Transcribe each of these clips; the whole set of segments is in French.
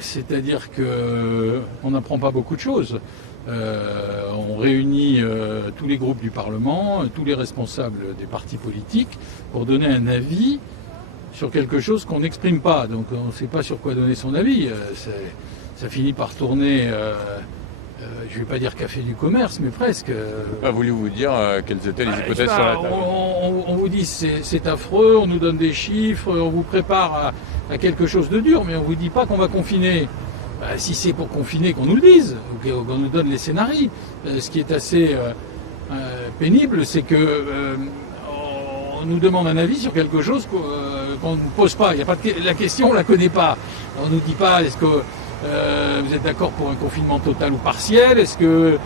C'est-à-dire qu'on n'apprend pas beaucoup de choses. On réunit tous les groupes du Parlement, tous les responsables des partis politiques pour donner un avis sur quelque chose qu'on n'exprime pas. Donc on ne sait pas sur quoi donner son avis. Ça finit par tourner, je ne vais pas dire café du commerce, mais presque. Voulez-vous dire quelles étaient les hypothèses sur la table? On vous dit c'est affreux, on nous donne des chiffres, on vous prépare à quelque chose de dur, mais on ne vous dit pas qu'on va confiner. Si c'est pour confiner, qu'on nous le dise, qu'on nous donne les scénarios. Ce qui est assez pénible, c'est que on nous demande un avis sur quelque chose qu'on ne pose pas. Il y a pas la question, on ne la connaît pas. On ne nous dit pas est-ce que vous êtes d'accord pour un confinement total ou partiel, est-ce que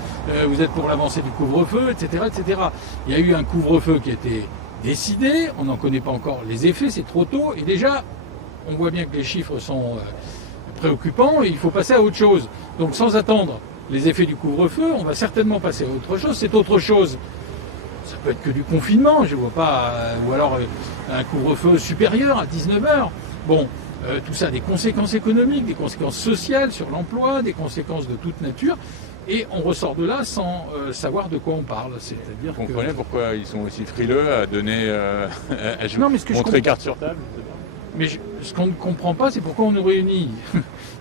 vous êtes pour l'avancée du couvre-feu, etc., etc. Il y a eu un couvre-feu qui a été décidé, on n'en connaît pas encore les effets, c'est trop tôt, et déjà, on voit bien que les chiffres sont préoccupants et il faut passer à autre chose. Donc sans attendre les effets du couvre-feu, on va certainement passer à autre chose. Cette autre chose, ça peut être que du confinement, je ne vois pas, ou alors un couvre-feu supérieur à 19h. Bon, tout ça a des conséquences économiques, des conséquences sociales sur l'emploi, des conséquences de toute nature. Et on ressort de là sans savoir de quoi on parle. C'est-à-dire Vous comprenez pourquoi ils sont aussi frileux à donner, montrer carte sur table? Mais ce qu'on ne comprend pas, c'est pourquoi on nous réunit.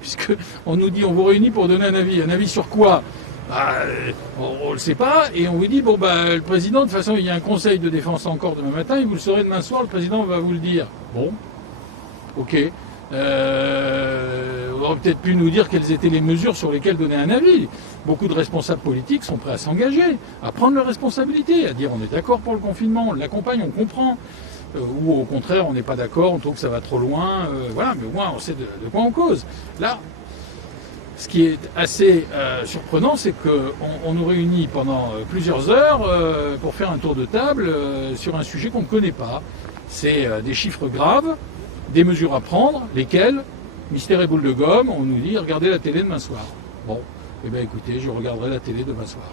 Puisqu'on nous dit on vous réunit pour donner un avis. Un avis sur quoi? On ne le sait pas. Et on vous dit, le président, de toute façon, il y a un conseil de défense encore demain matin, et vous le saurez demain soir, le président va vous le dire. Bon, ok. On aurait peut-être pu nous dire quelles étaient les mesures sur lesquelles donner un avis. Beaucoup de responsables politiques sont prêts à s'engager, à prendre leurs responsabilités, à dire on est d'accord pour le confinement, on l'accompagne, on comprend. Ou au contraire, on n'est pas d'accord, on trouve que ça va trop loin, voilà, mais au moins on sait de quoi on cause. Là, ce qui est assez surprenant, c'est qu'on nous réunit pendant plusieurs heures pour faire un tour de table sur un sujet qu'on ne connaît pas. C'est des chiffres graves, des mesures à prendre, lesquelles, mystère et boule de gomme, on nous dit regardez la télé demain soir. Bon, eh bien écoutez, je regarderai la télé demain soir.